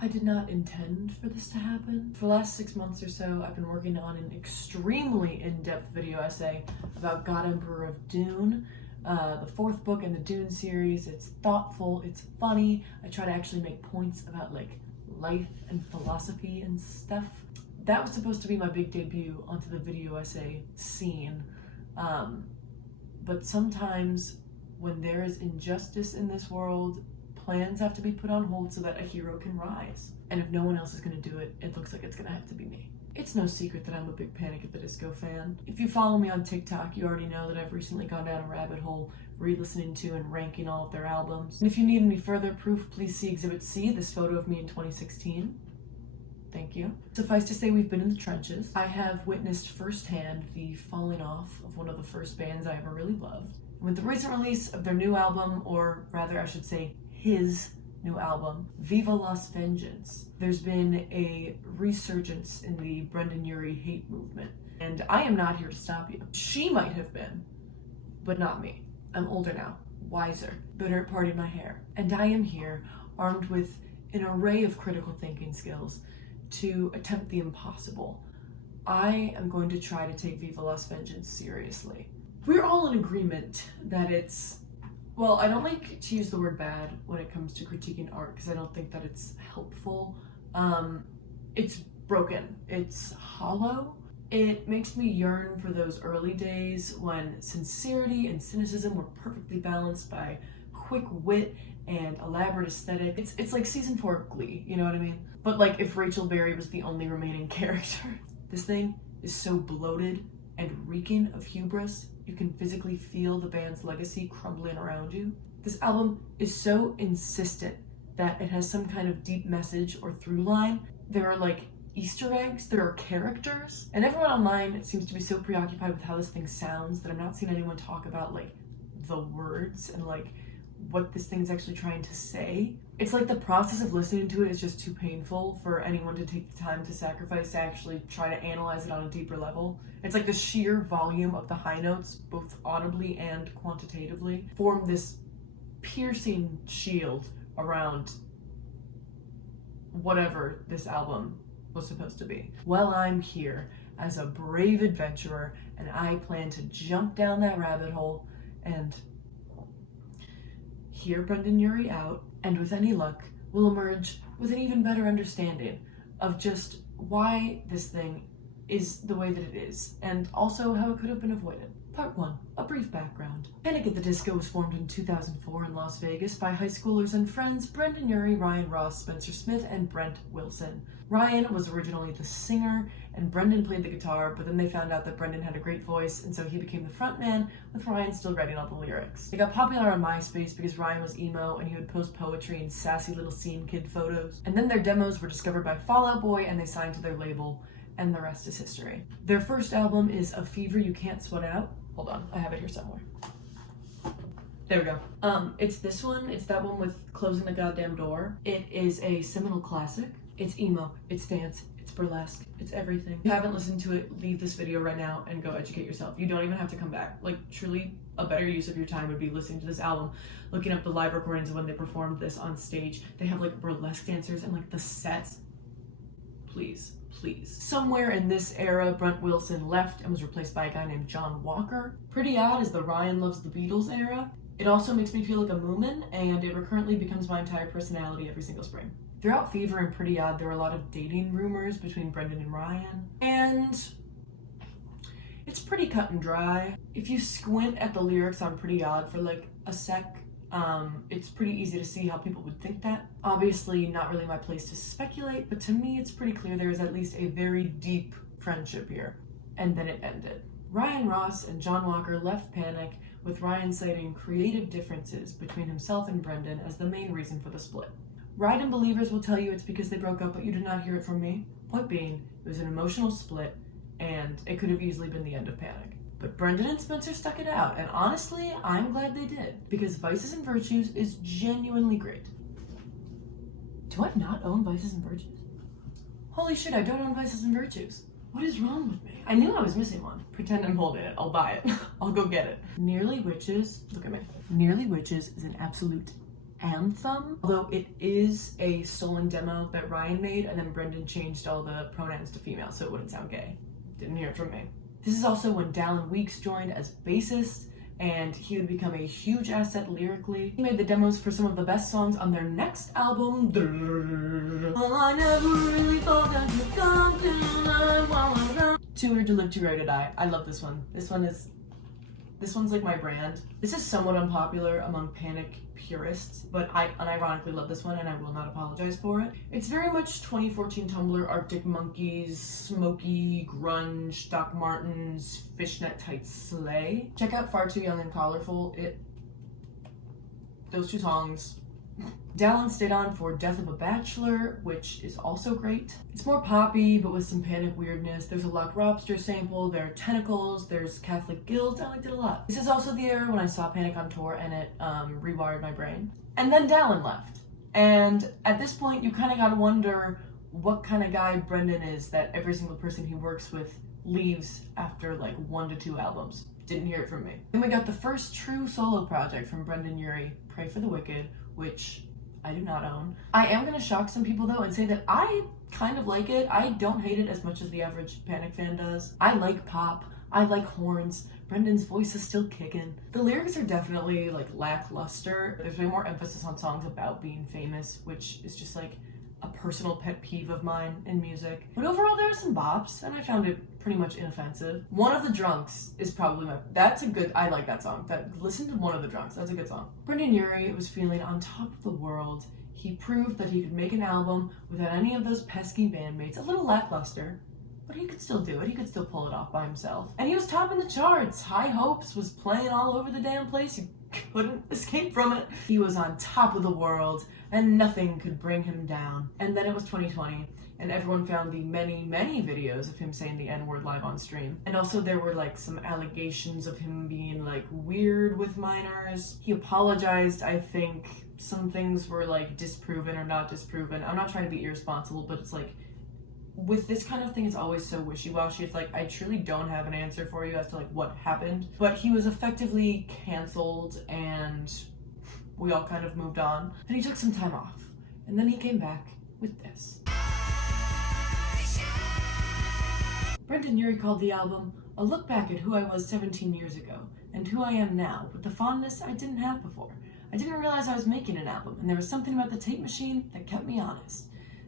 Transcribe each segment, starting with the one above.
I did not intend for this to happen. For the last 6 months or so, I've been working on an extremely in-depth video essay about God Emperor of Dune, the 4th book in the Dune series. It's thoughtful, it's funny. I try to actually make points about like life and philosophy and stuff. That was supposed to be my big debut onto the video essay scene. But sometimes when there is injustice in this world, plans have to be put on hold so that a hero can rise. And if no one else is going to do it, it looks like it's going to have to be me. It's no secret that I'm a big Panic at the Disco fan. If you follow me on TikTok, you already know that I've recently gone down a rabbit hole re-listening to and ranking all of their albums. And if you need any further proof, please see Exhibit C, this photo of me in 2016. Thank you. Suffice to say, we've been in the trenches. I have witnessed firsthand the falling off of one of the first bands I ever really loved. With the recent release of their new album, or rather I should say his new album, Viva Las Vengeance, there's been a resurgence in the Brendan Urie hate movement. And I am not here to stop you. She might have been, but not me. I'm older now, wiser, better at parting my hair. And I am here, armed with an array of critical thinking skills, to attempt the impossible. I am going to try to take Viva Las Vengeance seriously. We're all in agreement that it's, well, I don't like to use the word bad when it comes to critiquing art because I don't think that it's helpful. It's broken, it's hollow. It makes me yearn for those early days when sincerity and cynicism were perfectly balanced by quick wit and elaborate aesthetic. It's like season 4 of Glee, you know what I mean? But like if Rachel Berry was the only remaining character. This thing is so bloated and reeking of hubris, you can physically feel the band's legacy crumbling around you. This album is so insistent that it has some kind of deep message or through line. There are like Easter eggs, there are characters, and everyone online seems to be so preoccupied with how this thing sounds that I'm not seeing anyone talk about like the words and like what this thing's actually trying to say. It's like the process of listening to it is just too painful for anyone to take the time to sacrifice to actually try to analyze it on a deeper level. It's like the sheer volume of the high notes, both audibly and quantitatively, form this piercing shield around whatever this album was supposed to be. Well, I'm here as a brave adventurer, and I plan to jump down that rabbit hole and hear Brendan Urie out, and with any luck, we'll emerge with an even better understanding of just why this thing is the way that it is, and also how it could have been avoided. Part 1, a brief background. Panic at the Disco was formed in 2004 in Las Vegas by high schoolers and friends Brendan Urie, Ryan Ross, Spencer Smith, and Brent Wilson. Ryan was originally the singer, and Brendan played the guitar, but then they found out that Brendan had a great voice, and so he became the frontman, with Ryan still writing all the lyrics. They got popular on MySpace because Ryan was emo, and he would post poetry and sassy little scene kid photos. And then their demos were discovered by Fall Out Boy, and they signed to their label, and the rest is history. Their first album is A Fever You Can't Sweat Out. Hold on, I have it here somewhere. There we go. It's this one. It's that one with Closing the Goddamn Door. It is a seminal classic. It's emo, it's dance, it's burlesque, it's everything. If you haven't listened to it, leave this video right now and go educate yourself. You don't even have to come back. Like, truly, a better use of your time would be listening to this album, looking up the live recordings of when they performed this on stage. They have like burlesque dancers and like the sets. Please. Somewhere in this era, Brent Wilson left and was replaced by a guy named John Walker. Pretty Odd is the Ryan Loves the Beatles era. It also makes me feel like a moomin, and it recurrently becomes my entire personality every single spring. Throughout Fever and Pretty Odd, there were a lot of dating rumors between Brendan and Ryan, and it's pretty cut and dry. If you squint at the lyrics on Pretty Odd for like a sec, it's pretty easy to see how people would think that. Obviously, not really my place to speculate, but to me it's pretty clear there is at least a very deep friendship here. And then it ended. Ryan Ross and John Walker left Panic, with Ryan citing creative differences between himself and Brendan as the main reason for the split. Ride-in believers will tell you it's because they broke up, but you did not hear it from me. Point being, it was an emotional split, and it could have easily been the end of Panic. But Brendan and Spencer stuck it out, and honestly, I'm glad they did, because Vices and Virtues is genuinely great. Do I not own Vices and Virtues? Holy shit, I don't own Vices and Virtues. What is wrong with me? I knew I was missing one. Pretend I'm holding it. I'll buy it. I'll go get it. Nearly Witches, look at me. Nearly Witches is an absolute anthem, although it is a stolen demo that Ryan made, and then Brendan changed all the pronouns to female so it wouldn't sound gay. Didn't hear it from me. This is also when Dallin Weekes joined as bassist, and he would become a huge asset lyrically. He made the demos for some of the best songs on their next album. I never really thought that you'd come to. Too Weird to Live, Too Rare to Die. I love this one. This one's like my brand. This is somewhat unpopular among Panic purists, but I unironically love this one and I will not apologize for it. It's very much 2014 Tumblr, Arctic Monkeys, smoky, grunge, Doc Martens, fishnet tight sleigh. Check out Far Too Young and Colorful. Those two songs. Dallin stayed on for Death of a Bachelor, which is also great. It's more poppy, but with some Panic weirdness. There's a Lock Lobster sample, there are tentacles, there's Catholic guilt. I liked it a lot. This is also the era when I saw Panic on tour and it rewired my brain. And then Dallin left. And at this point, you kind of gotta wonder what kind of guy Brendan is that every single person he works with leaves after like 1 to 2 albums. Didn't hear it from me. Then we got the first true solo project from Brendan Urie, Pray for the Wicked, which I do not own. I am gonna shock some people though and say that I kind of like it. I don't hate it as much as the average Panic fan does. I like pop, I like horns, Brendan's voice is still kicking. The lyrics are definitely like lackluster. There's way more emphasis on songs about being famous, which is just like a personal pet peeve of mine in music. But overall there are some bops and I found it pretty much inoffensive. One of the Drunks is probably I like that song. Listen to One of the Drunks, that's a good song. Brendan Urie was feeling on top of the world. He proved that he could make an album without any of those pesky bandmates. A little lackluster, but he could still do it. He could still pull it off by himself. And he was topping the charts. High Hopes was playing all over the damn place. You couldn't escape from it. He was on top of the world and nothing could bring him down. And then it was 2020 and everyone found the many, many videos of him saying the N-word live on stream. And also there were like some allegations of him being like weird with minors. He apologized, I think. Some things were like disproven or not disproven. I'm not trying to be irresponsible, but it's like, with this kind of thing, it's always so wishy-washy. It's like, I truly don't have an answer for you as to like what happened. But he was effectively canceled and we all kind of moved on. And he took some time off. And then he came back with this. Brendan Urie called the album a look back at who I was 17 years ago and who I am now with the fondness I didn't have before. I didn't realize I was making an album and there was something about the tape machine that kept me honest.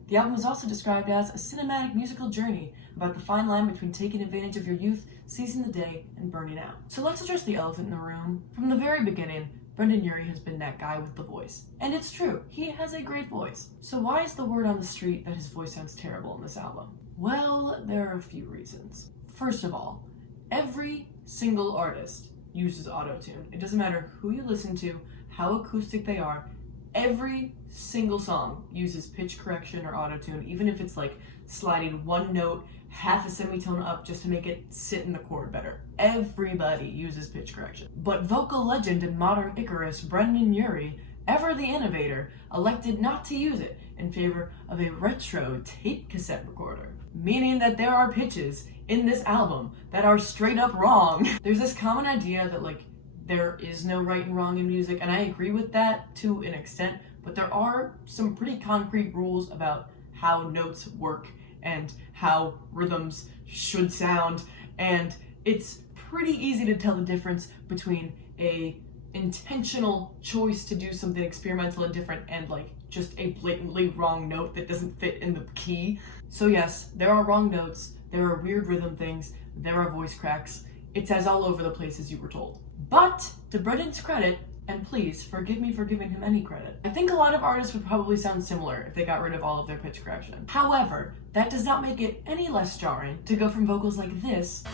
The album was also described as a cinematic musical journey about the fine line between taking advantage of your youth, seizing the day, and burning out. So let's address the elephant in the room. From the very beginning, Brendan Urie has been that guy with the voice. And it's true, he has a great voice. So why is the word on the street that his voice sounds terrible in this album? Well, there are a few reasons. First of all, every single artist uses auto-tune. It doesn't matter who you listen to, how acoustic they are, every single song uses pitch correction or auto-tune, even if it's like sliding one note half a semitone up just to make it sit in the chord better. Everybody uses pitch correction. But vocal legend and modern Icarus Brendan Urie, ever the innovator, elected not to use it in favor of a retro tape cassette recorder. Meaning that there are pitches in this album that are straight up wrong. There's this common idea that like there is no right and wrong in music, and I agree with that to an extent, but there are some pretty concrete rules about how notes work and how rhythms should sound, and it's pretty easy to tell the difference between a intentional choice to do something experimental and different and like just a blatantly wrong note that doesn't fit in the key. So yes, there are wrong notes, there are weird rhythm things, there are voice cracks. It's as all over the place as you were told. But to Brendan's credit, and please forgive me for giving him any credit, I think a lot of artists would probably sound similar if they got rid of all of their pitch correction. However, that does not make it any less jarring to go from vocals like this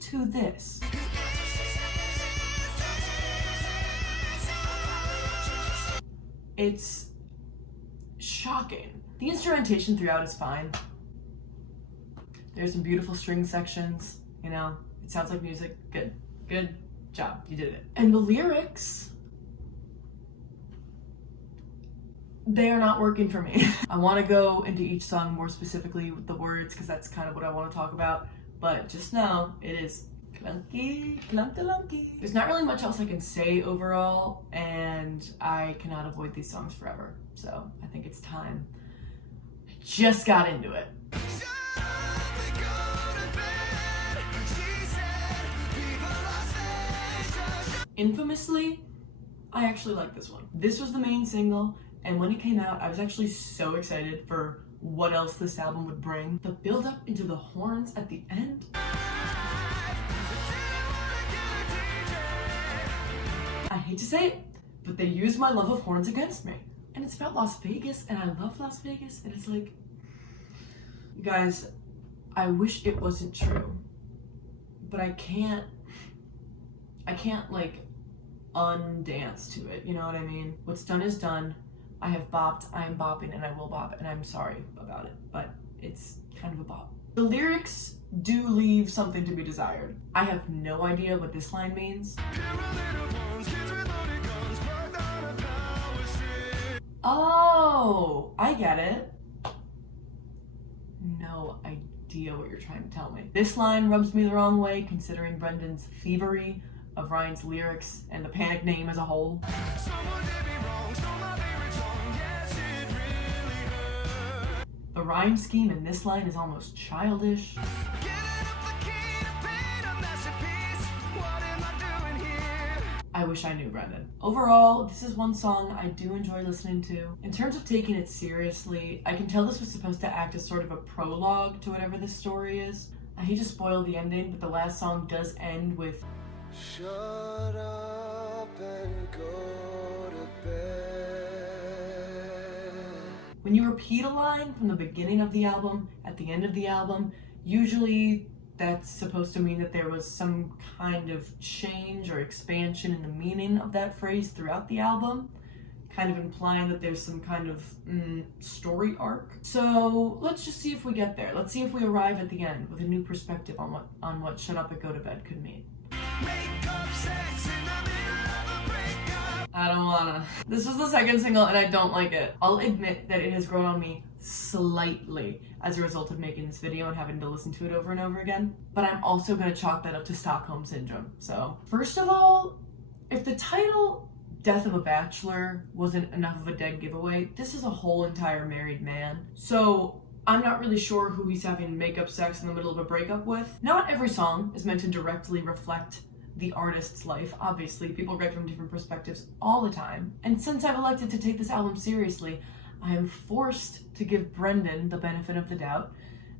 to this. It's shocking. The instrumentation throughout is fine. There's some beautiful string sections, you know, it sounds like music. Good job, you did it. And the lyrics, they are not working for me. I want to go into each song more specifically with the words because that's kind of what I want to talk about, but just know it is Clunky, clunky. There's not really much else I can say overall, and I cannot avoid these songs forever. So I think it's time. I just got into it. Infamously, I actually like this one. This was the main single, and when it came out, I was actually so excited for what else this album would bring. The build up into the horns at the end. I hate to say it, but they used my love of horns against me. And it's about Las Vegas, and I love Las Vegas, and it's like, guys, I wish it wasn't true, but I can't like undance to it, you know what I mean? What's done is done. I have bopped, I am bopping, and I will bop, and I'm sorry about it, but it's kind of a bop. The lyrics do leave something to be desired. I have no idea what this line means. Oh, I get it. No idea what you're trying to tell me. This line rubs me the wrong way considering Brendan's thievery of Ryan's lyrics and the Panic name as a whole. The rhyme scheme in this line is almost childish. I wish I knew Brendan. Overall, this is one song I do enjoy listening to. In terms of taking it seriously, I can tell this was supposed to act as sort of a prologue to whatever this story is. I hate to spoil the ending, but the last song does end with "Shut up and go to bed." When you repeat a line from the beginning of the album at the end of the album, usually that's supposed to mean that there was some kind of change or expansion in the meaning of that phrase throughout the album, kind of implying that there's some kind of story arc. So let's just see if we get there. Let's see if we arrive at the end with a new perspective on what "Shut Up and Go to Bed" could mean. I don't wanna. This was the second single and I don't like it. I'll admit that it has grown on me slightly as a result of making this video and having to listen to it over and over again. But I'm also gonna chalk that up to Stockholm Syndrome. So, first of all, if the title Death of a Bachelor wasn't enough of a dead giveaway, this is a whole entire married man. So, I'm not really sure who he's having makeup sex in the middle of a breakup with. Not every song is meant to directly reflect the artist's life. Obviously, people write from different perspectives all the time. And since I've elected to take this album seriously, I am forced to give Brendan the benefit of the doubt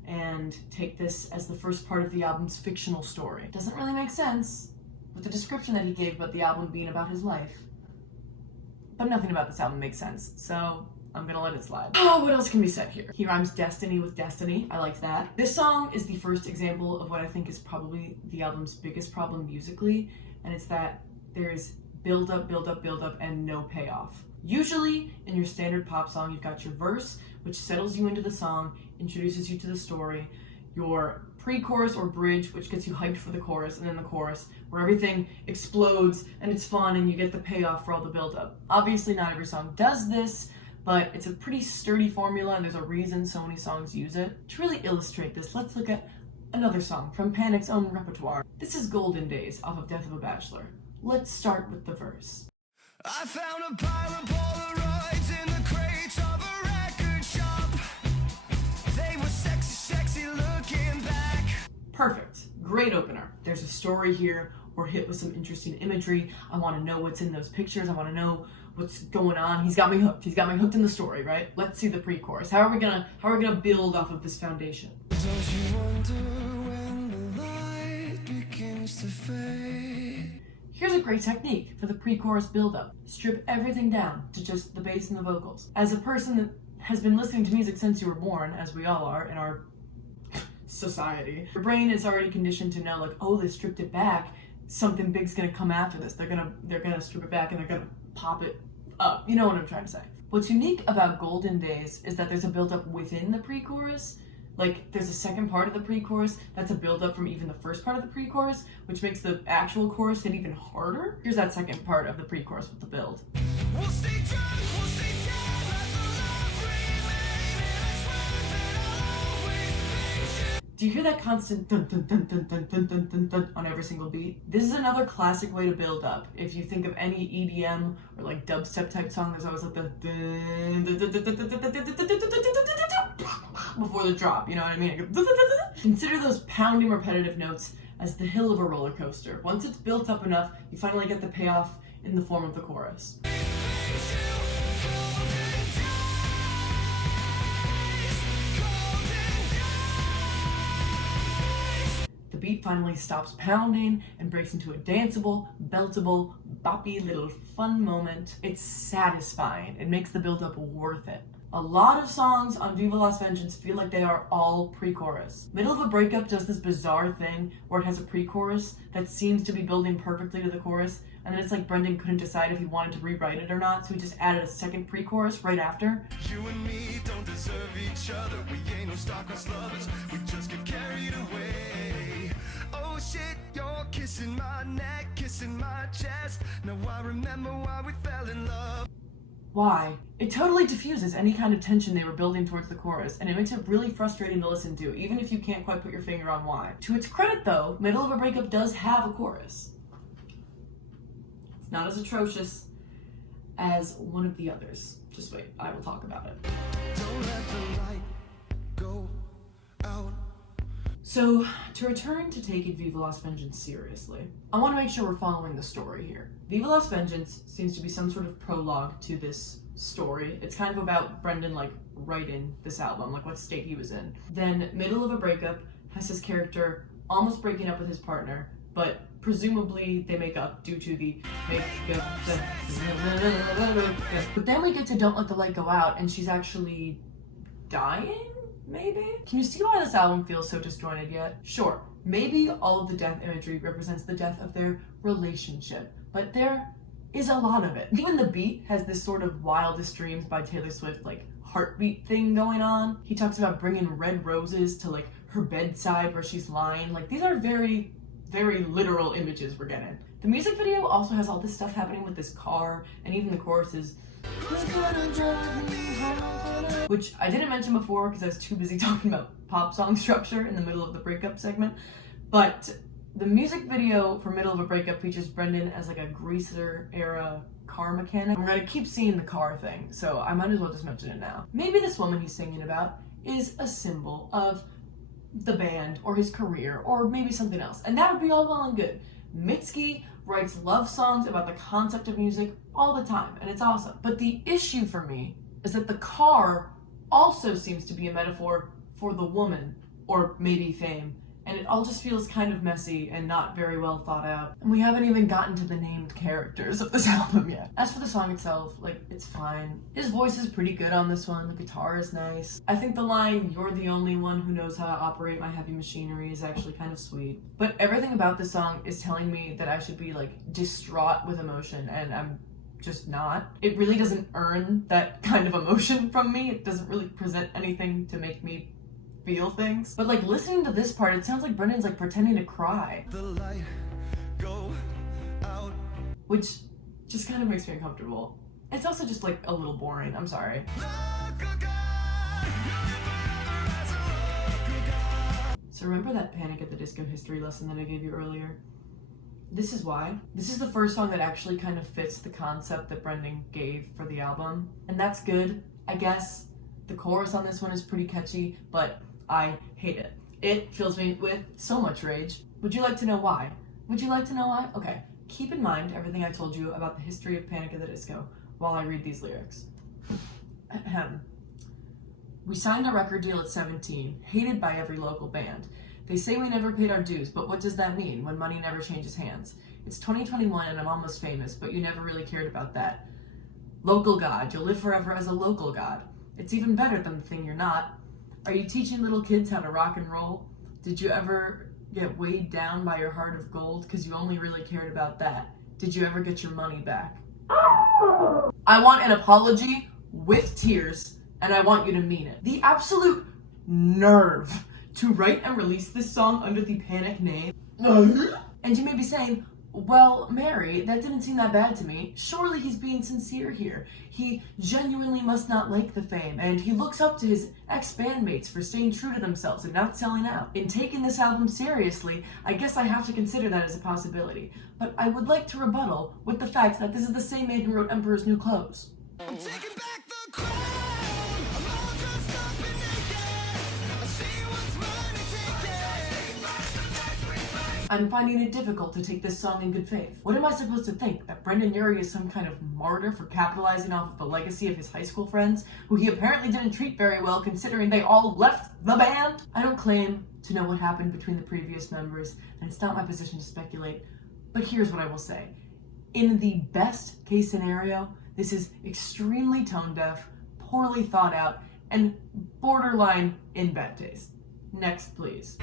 and take this as the first part of the album's fictional story. It doesn't really make sense with the description that he gave about the album being about his life. But nothing about this album makes sense, so I'm gonna let it slide. Oh, what else can be said here? He rhymes destiny with destiny. I like that. This song is the first example of what I think is probably the album's biggest problem musically, and it's that there's build up, build up, build up, and no payoff. Usually, in your standard pop song, you've got your verse, which settles you into the song, introduces you to the story, your pre-chorus or bridge, which gets you hyped for the chorus, and then the chorus, where everything explodes, and it's fun, and you get the payoff for all the build-up. Obviously, not every song does this, but it's a pretty sturdy formula, and there's a reason so many songs use it. To really illustrate this, let's look at another song from Panic's own repertoire. This is Golden Days off of Death of a Bachelor. Let's start with the verse. I found a pile of Polaroids in the crates of a record shop. They were sexy, sexy looking back. Perfect. Great opener. There's a story here. We're hit with some interesting imagery. I want to know what's in those pictures. I want to know what's going on. He's got me hooked. He's got me hooked in the story, right? Let's see the pre-chorus. How are we gonna build off of this foundation? Don't you wonder when the light begins to fade? Here's a great technique for the pre-chorus build-up. Strip everything down to just the bass and the vocals. As a person that has been listening to music since you were born, as we all are in our society, your brain is already conditioned to know, like, oh, they stripped it back. Something big's gonna come after this. They're gonna strip it back and they're gonna pop it up. You know what I'm trying to say. What's unique about Golden Days is that there's a build-up within the pre-chorus. Like, there's a second part of the pre-chorus that's a build-up from even the first part of the pre-chorus, which makes the actual chorus hit even harder. Here's that second part of the pre-chorus with the build. We'll stay drunk, we'll stay down, let the love remain, and I swear that I'll always be Do you hear that constant dun dun dun dun dun dun dun dun dun on every single beat? This is another classic way to build up. If you think of any EDM or like dubstep type song, there's always like the before the drop, you know what I mean? Consider those pounding repetitive notes as the hill of a roller coaster. Once it's built up enough, you finally get the payoff in the form of the chorus. The beat finally stops pounding and breaks into a danceable, beltable, boppy little fun moment. It's satisfying. It makes the build-up worth it. A lot of songs on Viva Las Vengeance feel like they are all pre-chorus. Middle of a Breakup does this bizarre thing where it has a pre-chorus that seems to be building perfectly to the chorus, and then it's like Brendan couldn't decide if he wanted to rewrite it or not, so he just added a second pre-chorus right after. You and me don't deserve each other. We ain't no stalkers, lovers. We just get carried away. Oh shit, you're kissing my neck, kissing my chest. Now I remember why we fell in love. Why? It totally diffuses any kind of tension they were building towards the chorus, and it makes it really frustrating to listen to, even if you can't quite put your finger on why. To its credit though, Middle of a Breakup does have a chorus. It's not as atrocious as one of the others. Just wait, I will talk about it. Don't let the light go out. So, to return to taking Viva Las Vengeance seriously, I want to make sure we're following the story here. Viva Las Vengeance seems to be some sort of prologue to this story. It's kind of about Brendan, like, writing this album, like what state he was in. Then, Middle of a Breakup has his character almost breaking up with his partner, but presumably they make up due to the But then we get to Don't Let the Light Go Out, and she's actually dying? Maybe? Can you see why this album feels so disjointed yet? Sure, maybe all of the death imagery represents the death of their relationship, but there is a lot of it. Even the beat has this sort of Wildest Dreams by Taylor Swift, like, heartbeat thing going on. He talks about bringing red roses to, like, her bedside where she's lying. Like, these are very, very literal images we're getting. The music video also has all this stuff happening with this car, and even the chorus is which I didn't mention before because I was too busy talking about pop song structure in the middle of the breakup segment. But the music video for Middle of a Breakup features Brendan as like a greaser era car mechanic. I'm gonna keep seeing the car thing, so I might as well just mention it now. Maybe this woman he's singing about is a symbol of the band or his career or maybe something else, and that would be all well and good. Mitski writes love songs about the concept of music all the time, and it's awesome. But the issue for me is that the car also seems to be a metaphor for the woman, or maybe fame, and it all just feels kind of messy and not very well thought out. And we haven't even gotten to the named characters of this album yet. As for the song itself, like, it's fine. His voice is pretty good on this one, the guitar is nice. I think the line, "You're the only one who knows how to operate my heavy machinery," is actually kind of sweet. But everything about this song is telling me that I should be, like, distraught with emotion, and I'm just not. It really doesn't earn that kind of emotion from me. It doesn't really present anything to make me feel things. But like listening to this part, it sounds like Brendan's like pretending to cry. The light go out. Which just kind of makes me uncomfortable. It's also just like a little boring, I'm sorry. So remember that Panic at the Disco history lesson that I gave you earlier? This is why. This is the first song that actually kind of fits the concept that Brendan gave for the album. And that's good, I guess. The chorus on this one is pretty catchy, but I hate it. It fills me with so much rage. Would you like to know why? Would you like to know why? Okay, keep in mind everything I told you about the history of Panic at the Disco while I read these lyrics. We signed a record deal at 17, hated by every local band. They say we never paid our dues, but what does that mean when money never changes hands? It's 2021 and I'm almost famous, but you never really cared about that. Local god, you'll live forever as a local god. It's even better than the thing you're not. Are you teaching little kids how to rock and roll? Did you ever get weighed down by your heart of gold because you only really cared about that? Did you ever get your money back? I want an apology with tears, and I want you to mean it. The absolute nerve to write and release this song under the Panic name. And you may be saying, Well, Mary, that didn't seem that bad to me. Surely he's being sincere here. He genuinely must not like the fame, and he looks up to his ex-bandmates for staying true to themselves and not selling out. In taking this album seriously, I guess I have to consider that as a possibility. But I would like to rebuttal with the fact that this is the same man who wrote Emperor's New Clothes. I'm taking back the crown. I'm all dressed up and naked. I see what's mine and take it. I'm finding it difficult to take this song in good faith. What am I supposed to think? That Brendon Urie is some kind of martyr for capitalizing off of the legacy of his high school friends, who he apparently didn't treat very well considering they all left the band? I don't claim to know what happened between the previous members, and it's not my position to speculate, but here's what I will say. In the best case scenario, this is extremely tone deaf, poorly thought out, and borderline in bad taste. Next, please.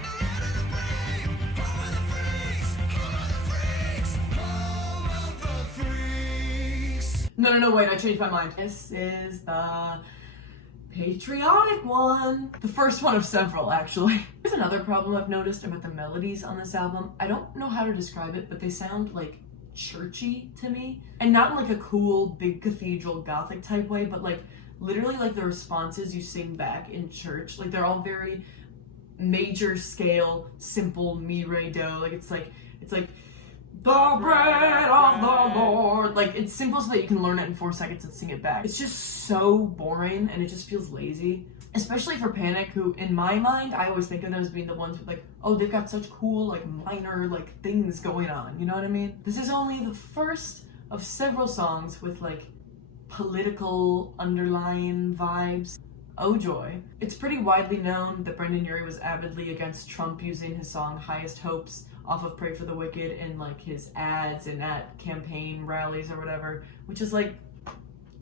No, wait, I changed my mind. This is the patriotic one. The first one of several, actually. There's another problem I've noticed about the melodies on this album. I don't know how to describe it, but they sound like churchy to me. And not in like a cool, big cathedral gothic type way, but like literally like the responses you sing back in church. Like they're all very major scale, simple mi, re, do. Like it's like the bread of the Lord. Like, it's simple so that you can learn it in 4 seconds and sing it back. It's just so boring and it just feels lazy. Especially for Panic, who, in my mind, I always think of them as being the ones with like, oh, they've got such cool, like, minor, like, things going on. You know what I mean? This is only the first of several songs with, like, political underlying vibes. Oh joy. It's pretty widely known that Brendon Urie was avidly against Trump using his song Highest Hopes off of Pray for the Wicked in like his ads and at campaign rallies or whatever, which is like,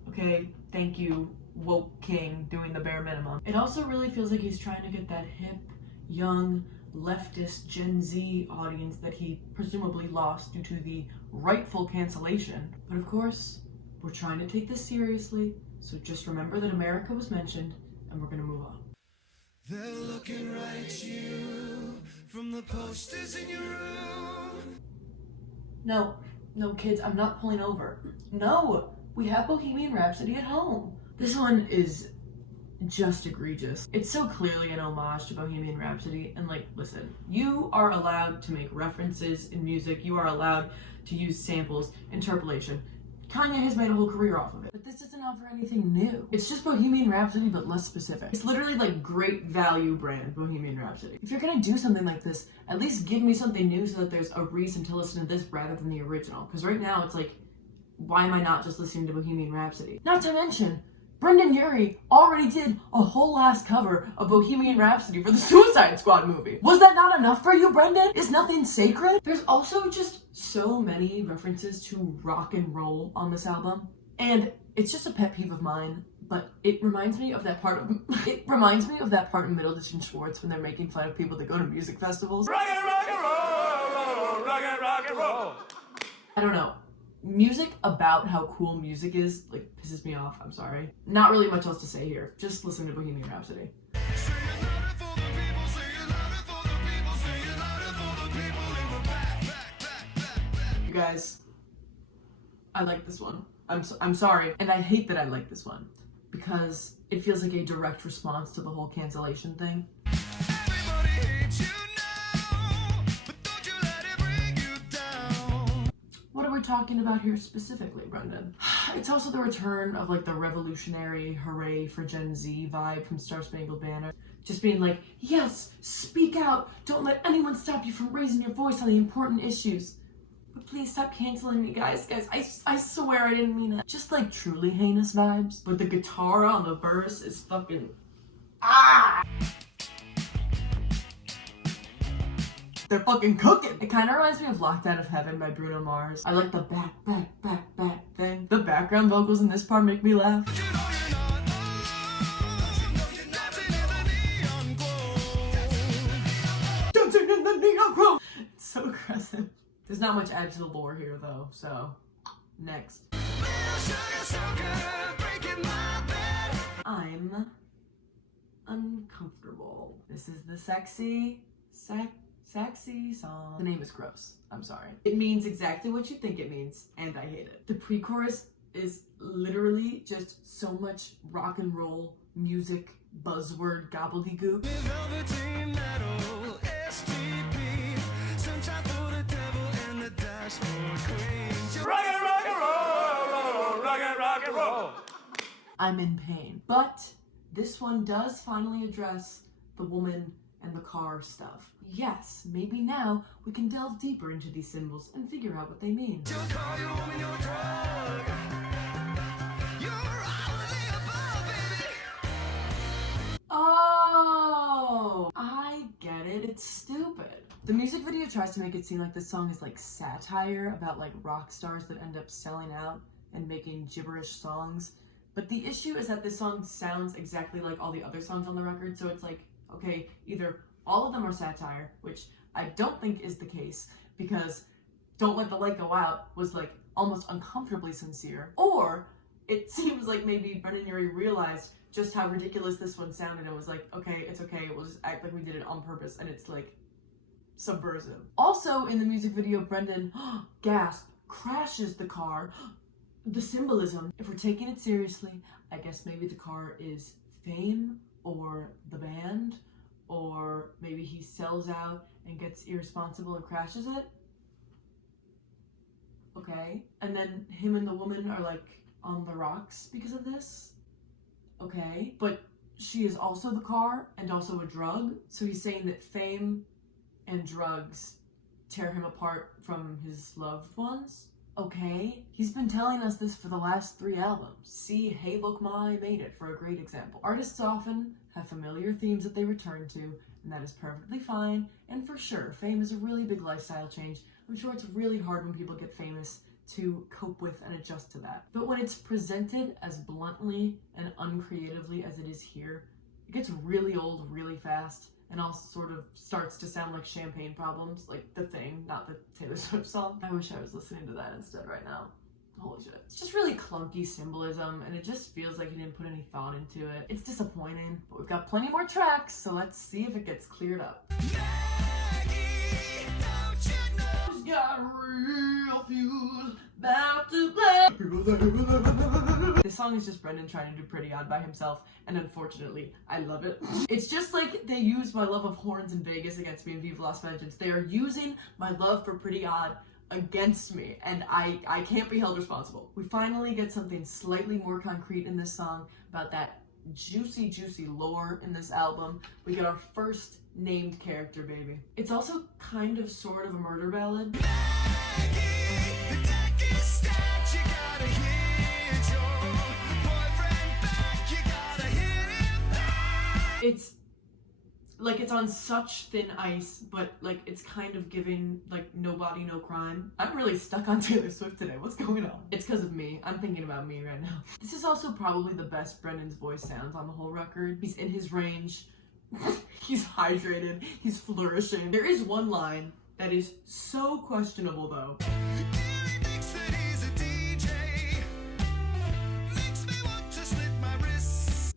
okay, thank you, woke king, doing the bare minimum. It also really feels like he's trying to get that hip, young, leftist Gen Z audience that he presumably lost due to the rightful cancellation. But of course, we're trying to take this seriously, so just remember that America was mentioned, and we're gonna move on. They're looking right at you from the posters in your room. No, kids, I'm not pulling over. No, we have Bohemian Rhapsody at home. This one is just egregious. It's so clearly an homage to Bohemian Rhapsody, and like, listen, you are allowed to make references in music, you are allowed to use samples, interpolation. Kanye has made a whole career off of it. But this doesn't offer anything new. It's just Bohemian Rhapsody, but less specific. It's literally like great value brand Bohemian Rhapsody. If you're gonna do something like this, at least give me something new so that there's a reason to listen to this rather than the original. Because right now it's like, why am I not just listening to Bohemian Rhapsody? Not to mention, Brendon Urie already did a whole ass cover of Bohemian Rhapsody for the Suicide Squad movie. Was that not enough for you, Brendon? Is nothing sacred? There's also just so many references to rock and roll on this album. And it's just a pet peeve of mine, but it reminds me of that part of in Middle Edition Schwartz when they're making fun of people that go to music festivals. Rock and roll, rock and roll. I don't know. Music about how cool music is, like, pisses me off. I'm sorry. Not really much else to say here. Just listen to Bohemian Rhapsody. You guys, I like this one. I'm sorry, and I hate that I like this one because it feels like a direct response to the whole cancellation thing. Everybody hates you now, but don't you let it bring you down. What are we talking about here specifically, Brendan? It's also the return of like the revolutionary hooray for Gen Z vibe from Star Spangled Banner. Just being like, yes, speak out. Don't let anyone stop you from raising your voice on the important issues. But please stop canceling me, guys. I swear I didn't mean it. Just like truly heinous vibes. But the guitar on the verse is fucking... ah! They're fucking cooking. It kind of reminds me of Locked Out of Heaven by Bruno Mars. I like the back thing. The background vocals in this part make me laugh. Dancing in the neon glow. It's so aggressive. There's not much add to the lore here though, so next. I'm uncomfortable. This is the Sexy song. The name is gross. I'm sorry. It means exactly what you think it means, and I hate it. The pre-chorus is literally just so much rock and roll music buzzword gobbledygook. Velveteen metal, STP, sunshine for the devil and the dashboard queen. Rock and rock and roll, rock and rock and roll. I'm in pain. But this one does finally address the woman and the car stuff. Yes, maybe now we can delve deeper into these symbols and figure out what they mean. Your car, your woman, your drug. You're all of the above, baby. Oh, I get it. It's stupid. The music video tries to make it seem like this song is like satire about like rock stars that end up selling out and making gibberish songs. But the issue is that this song sounds exactly like all the other songs on the record, so it's like, okay, either all of them are satire, which I don't think is the case, because Don't Let the Light Go Out was like almost uncomfortably sincere, or it seems like maybe Brendan Urie realized just how ridiculous this one sounded and was like, okay, it's okay, we'll just act like we did it on purpose, and it's like subversive. Also in the music video, Brendan, gasp, crashes the car. The symbolism, if we're taking it seriously, I guess maybe the car is Fame or the band, or maybe he sells out and gets irresponsible and crashes it. Okay. And then him and the woman are like on the rocks because of this. Okay. But she is also the car and also a drug. So he's saying that fame and drugs tear him apart from his loved ones. Okay, he's been telling us this for the last 3 albums. See Hey Look Ma, I Made It for a great example. Artists often have familiar themes that they return to, and that is perfectly fine, and for sure, fame is a really big lifestyle change. I'm sure it's really hard when people get famous to cope with and adjust to that. But when it's presented as bluntly and uncreatively as it is here, it gets really old really fast, and all sort of starts to sound like Champagne Problems, like The Thing, not the Taylor Swift song. I wish I was listening to that instead right now. Holy shit. It's just really clunky symbolism, and it just feels like he didn't put any thought into it. It's disappointing, but we've got plenty more tracks, so let's see if it gets cleared up. Maggie, don't you know? She's got a real fuse, about to play. This song is just Brendan trying to do Pretty Odd by himself, and unfortunately, I love it. It's just like they used my love of horns in Vegas against me in Viva Las Vengeance. They are using my love for Pretty Odd against me, and I can't be held responsible. We finally get something slightly more concrete in this song about that juicy lore in this album. We get our first named character, baby. It's also kind of sort of a murder ballad. It's like it's on such thin ice, but like it's kind of giving like No Body, No Crime. I'm really stuck on Taylor Swift today. What's going on? It's because of me. I'm thinking about me right now. This is also probably the best Brendan's voice sounds on the whole record. He's in his range. He's hydrated. He's flourishing. There is one line that is so questionable though.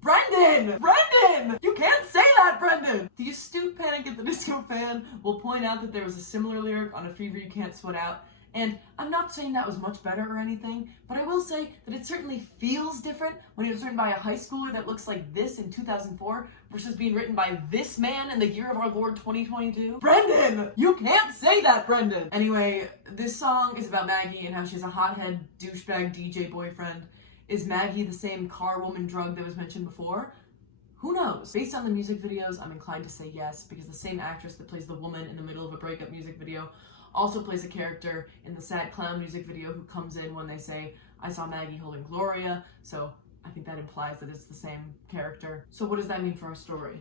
Brendan! Brendan! You can't say that, Brendan! The astute Panic at the Disco fan will point out that there was a similar lyric on A Fever You Can't Sweat Out, and I'm not saying that was much better or anything, but I will say that it certainly feels different when it was written by a high schooler that looks like this in 2004 versus being written by this man in the year of our Lord 2022. Brendan! You can't say that, Brendan! Anyway, this song is about Maggie and how she's a hothead douchebag DJ boyfriend. Is Maggie the same car woman drug that was mentioned before? Who knows? Based on the music videos, I'm inclined to say yes, because the same actress that plays the woman in the middle of a breakup music video also plays a character in the Sad Clown music video who comes in when they say, I saw Maggie holding Gloria, so I think that implies that it's the same character. So what does that mean for our story?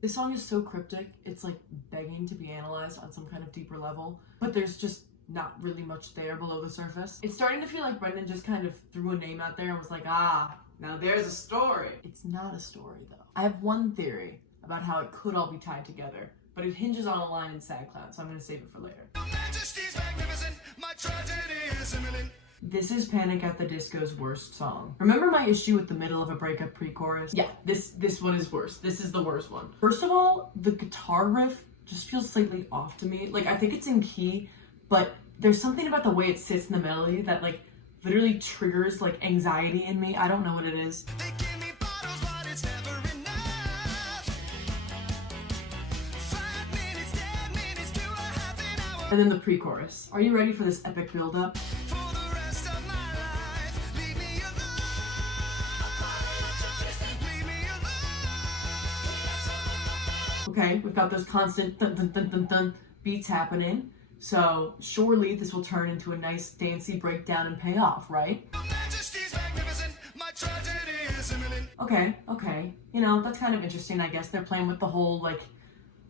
This song is so cryptic, it's like begging to be analyzed on some kind of deeper level, but there's just not really much there below the surface. It's starting to feel like Brendan just kind of threw a name out there and was like, ah, now there's a story. It's not a story though. I have one theory about how it could all be tied together, but it hinges on a line in Sad Clown, so I'm gonna save it for later. Your Majesty's magnificent, my tragedy is imminent. This is Panic at the Disco's worst song. Remember my issue with the middle of a breakup pre-chorus? Yeah, this one is worse. This is the worst one. First of all, the guitar riff just feels slightly off to me. Like, I think it's in key, but there's something about the way it sits in the melody that like literally triggers like anxiety in me. I don't know what it is. They give me bottles, but it's never enough. 5 minutes, 10 minutes to a half an hour. And then the pre-chorus. Are you ready for this epic build-up? For the rest of my life, leave me alone. Leave me alone. Okay, we've got those constant dun dun dun dun dun beats happening. So surely this will turn into a nice dancey breakdown and pay off, right? Your Majesty's magnificent, my tragedy is imminent. Okay. You know, that's kind of interesting, I guess. They're playing with the whole, like,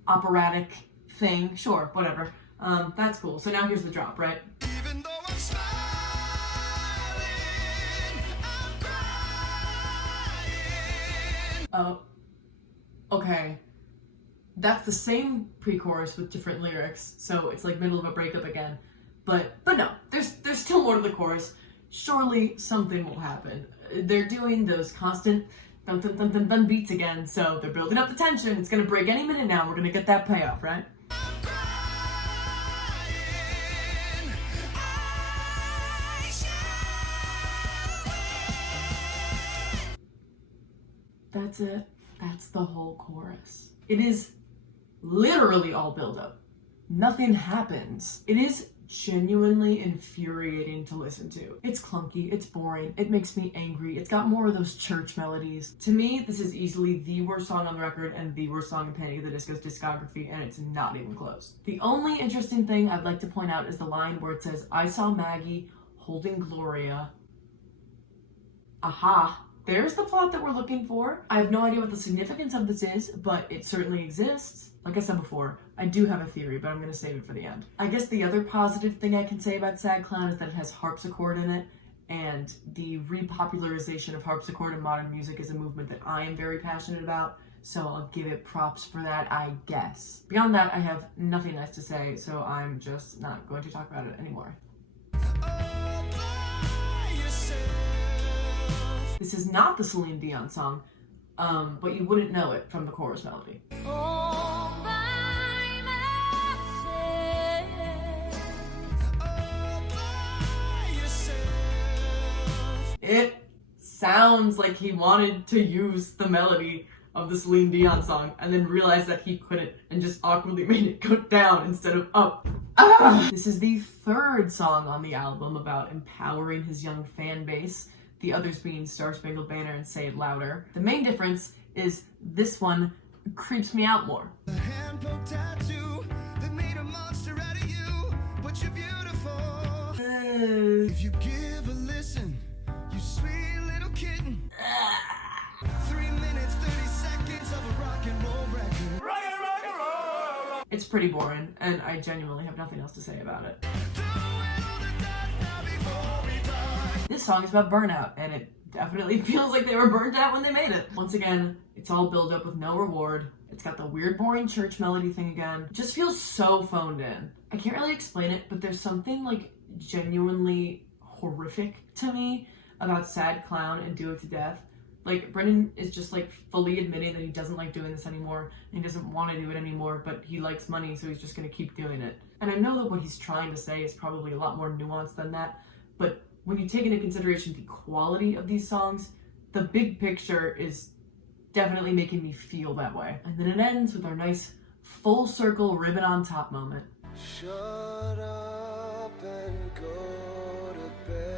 operatic thing. Sure, whatever. That's cool. So now here's the drop, right? Even though I'm smiling, I'm crying. Oh, okay. That's the same pre-chorus with different lyrics, so it's like middle of a breakup again. But no, there's still more to the chorus. Surely something will happen. They're doing those constant dun dun dun dun dun beats again, so they're building up the tension. It's gonna break any minute now. We're gonna get that payoff, right? I'm crying. I shall wait. That's it. That's the whole chorus. It is literally all build up. Nothing happens. It is genuinely infuriating to listen to. It's clunky, it's boring, it makes me angry, it's got more of those church melodies. To me, this is easily the worst song on the record and the worst song in Panic at the Disco's discography, and it's not even close. The only interesting thing I'd like to point out is the line where it says, "I saw Maggie holding Gloria." Aha. There's the plot that we're looking for. I have no idea what the significance of this is, but it certainly exists. Like I said before, I do have a theory, but I'm going to save it for the end. I guess the other positive thing I can say about Sad Clown is that it has harpsichord in it, and the repopularization of harpsichord in modern music is a movement that I am very passionate about, so I'll give it props for that, I guess. Beyond that, I have nothing nice to say, so I'm just not going to talk about it anymore. All by yourself. This is not the Celine Dion song, but you wouldn't know it from the chorus melody. All by myself. All by yourself. It sounds like he wanted to use the melody of the Celine Dion song and then realized that he couldn't and just awkwardly made it go down instead of up. This is the third song on the album about empowering his young fan base, the others being Star Spangled Banner and Say It Louder. The main difference is this one creeps me out more. A hand-poke tattoo that made a monster out of you, but you're beautiful. If you give a listen, you sweet little kitten. 3 minutes, 30 seconds of a rock and roll record. It's pretty boring, and I genuinely have nothing else to say about it. Do it all the time now before we die. This song is about burnout, and it definitely feels like they were burnt out when they made it. Once again, it's all build up with no reward. It's got the weird, boring church melody thing again. It just feels so phoned in. I can't really explain it, but there's something like genuinely horrific to me about Sad Clown and Do It to Death. Like, Brendan is just like fully admitting that he doesn't like doing this anymore and he doesn't want to do it anymore, but he likes money, so he's just going to keep doing it. And I know that what he's trying to say is probably a lot more nuanced than that, but when you take into consideration the quality of these songs, the big picture is definitely making me feel that way. And then it ends with our nice full circle ribbon on top moment. Shut up and go to bed.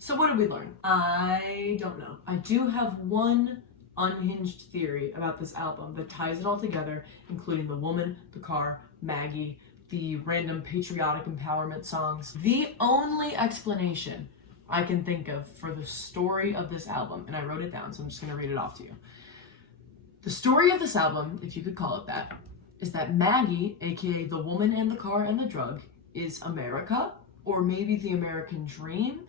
So what did we learn? I don't know. I do have one unhinged theory about this album that ties it all together, including the woman, the car, Maggie, the random patriotic empowerment songs. The only explanation I can think of for the story of this album, and I wrote it down, so I'm just gonna read it off to you. The story of this album, if you could call it that, is that Maggie, aka the woman and the car and the drug, is America, or maybe the American dream,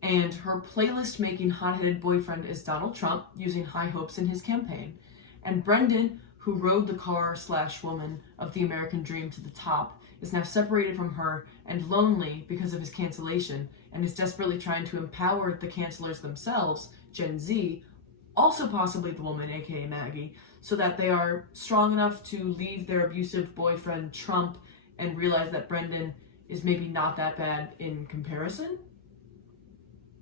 and her playlist-making hot-headed boyfriend is Donald Trump, using high hopes in his campaign, and Brendan, who rode the car/woman of the American dream to the top, is now separated from her and lonely because of his cancellation, and is desperately trying to empower the cancellers themselves, Gen Z, also possibly the woman, aka Maggie, so that they are strong enough to leave their abusive boyfriend Trump and realize that Brendan is maybe not that bad in comparison.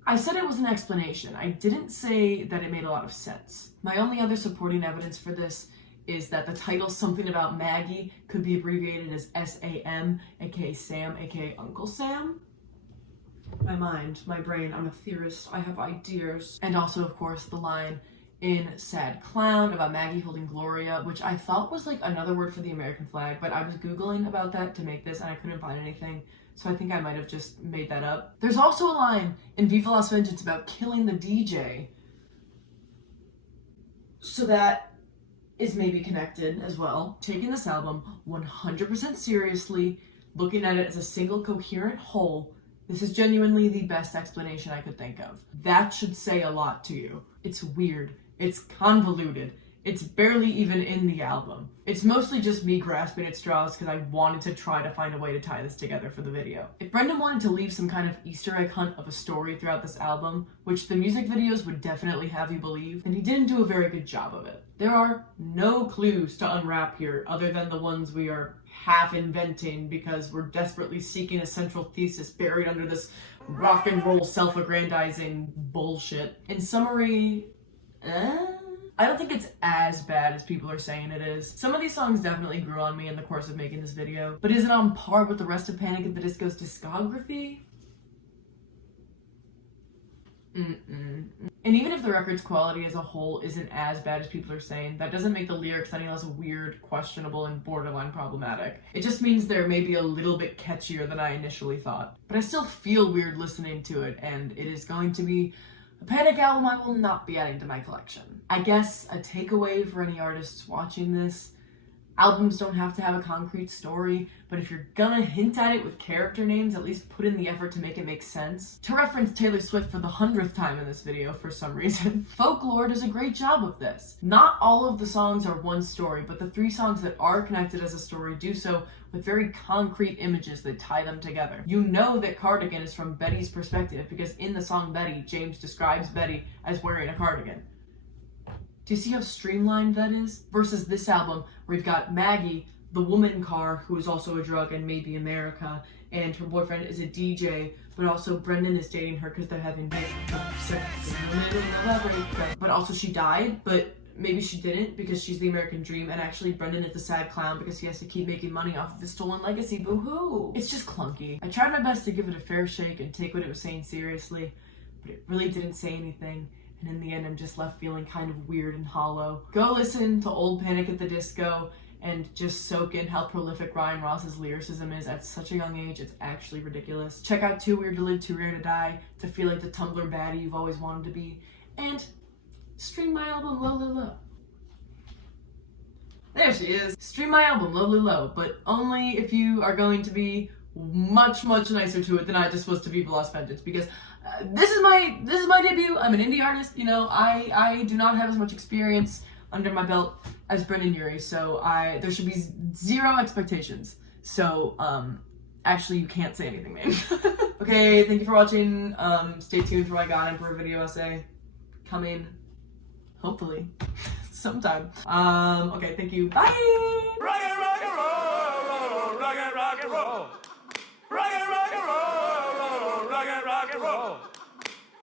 I said it was an explanation. I didn't say that it made a lot of sense. My only other supporting evidence for this is that the title Something About Maggie could be abbreviated as SAM, aka Sam, aka Uncle Sam. My mind, my brain, I'm a theorist, I have ideas. And also, of course, the line in Sad Clown about Maggie holding Gloria, which I thought was like another word for the American flag, but I was Googling about that to make this and I couldn't find anything, so I think I might have just made that up. There's also a line in Viva Las Vengeance about killing the DJ, so that is maybe connected as well. Taking this album 100% seriously, looking at it as a single coherent whole, this is genuinely the best explanation I could think of. That should say a lot to you. It's weird. It's convoluted. It's barely even in the album. It's mostly just me grasping at straws because I wanted to try to find a way to tie this together for the video. If Brendan wanted to leave some kind of Easter egg hunt of a story throughout this album, which the music videos would definitely have you believe, then he didn't do a very good job of it. There are no clues to unwrap here other than the ones we are half inventing because we're desperately seeking a central thesis buried under this rock and roll self-aggrandizing bullshit. In summary, I don't think it's as bad as people are saying it is. Some of these songs definitely grew on me in the course of making this video, but is it on par with the rest of Panic at the Disco's discography? And even if the record's quality as a whole isn't as bad as people are saying, that doesn't make the lyrics any less weird, questionable, and borderline problematic. It just means they're maybe a little bit catchier than I initially thought. But I still feel weird listening to it, and it is going to be a Panic album I will not be adding to my collection. I guess a takeaway for any artists watching this: albums don't have to have a concrete story, but if you're gonna hint at it with character names, at least put in the effort to make it make sense. To reference Taylor Swift for the 100th time in this video for some reason, Folklore does a great job of this. Not all of the songs are one story, but the 3 songs that are connected as a story do so with very concrete images that tie them together. You know that Cardigan is from Betty's perspective because in the song Betty, James describes Betty as wearing a cardigan. Do you see how streamlined that is? Versus this album, where you've got Maggie, the woman car, who is also a drug and maybe America, and her boyfriend is a DJ, but also Brendan is dating her because they're having sex in the middle of a breakup. But also she died, but maybe she didn't because she's the American dream, and actually Brendan is the sad clown because he has to keep making money off of his stolen legacy. Boo-hoo! It's just clunky. I tried my best to give it a fair shake and take what it was saying seriously, but it really didn't say anything. And in the end, I'm just left feeling kind of weird and hollow. Go listen to old Panic at the Disco and just soak in how prolific Ryan Ross's lyricism is at such a young age. It's actually ridiculous. Check out Too Weird to Live, Too Rare to Die to feel like the Tumblr baddie you've always wanted to be. And stream my album Low, Low, Low. There she is. Stream my album Low, Low, Low, but only if you are going to be much, much nicer to it than I just was to Viva Las Vengeance, because this is my debut. I'm an indie artist, you know. I do not have as much experience under my belt as Brendan Urie, so there should be 0 expectations. So actually you can't say anything, man. Okay, thank you for watching. Stay tuned for my God Emperor video essay coming hopefully sometime. Okay, thank you. Bye.